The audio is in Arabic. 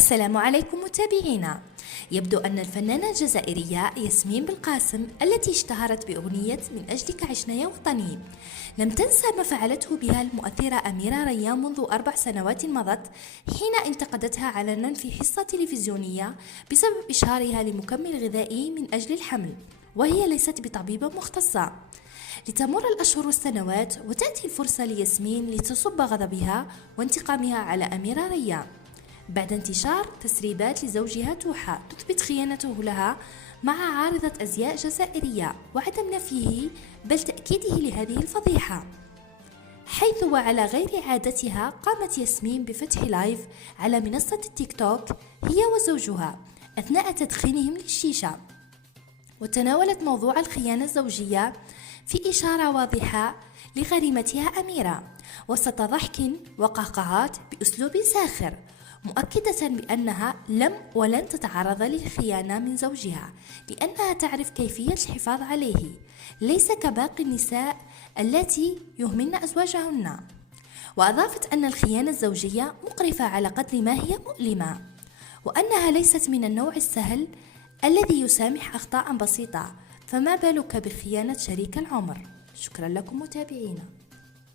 السلام عليكم متابعينا. يبدو أن الفنانة الجزائرية ياسمين بالقاسم التي اشتهرت بأغنية من أجلك عشنا يا وطني لم تنسى ما فعلته بها المؤثرة أميرة ريان منذ 4 سنوات مضت، حين انتقدتها علنا في حصة تلفزيونية بسبب إشهارها لمكمل غذائي من أجل الحمل، وهي ليست بطبيبة مختصة. لتمر الأشهر والسنوات وتأتي الفرصة لياسمين لتصب غضبها وانتقامها على أميرة ريان بعد انتشار تسريبات لزوجها توحى تثبت خيانته لها مع عارضة أزياء جزائرية وعدم نفيه بل تأكيده لهذه الفضيحة، حيث وعلى غير عادتها قامت ياسمين بفتح لايف على منصة التيك توك هي وزوجها أثناء تدخينهم للشيشة، وتناولت موضوع الخيانة الزوجية في إشارة واضحة لغريمتها أميرة وسط ضحك وقهقهات بأسلوب ساخر، مؤكدة بأنها لم ولن تتعرض للخيانة من زوجها لأنها تعرف كيفية الحفاظ عليه، ليس كباقي النساء التي يهملن أزواجهن. وأضافت أن الخيانة الزوجية مقرفة على قدر ما هي مؤلمة، وأنها ليست من النوع السهل الذي يسامح أخطاء بسيطة، فما بالك بخيانة شريك العمر. شكرا لكم متابعينا.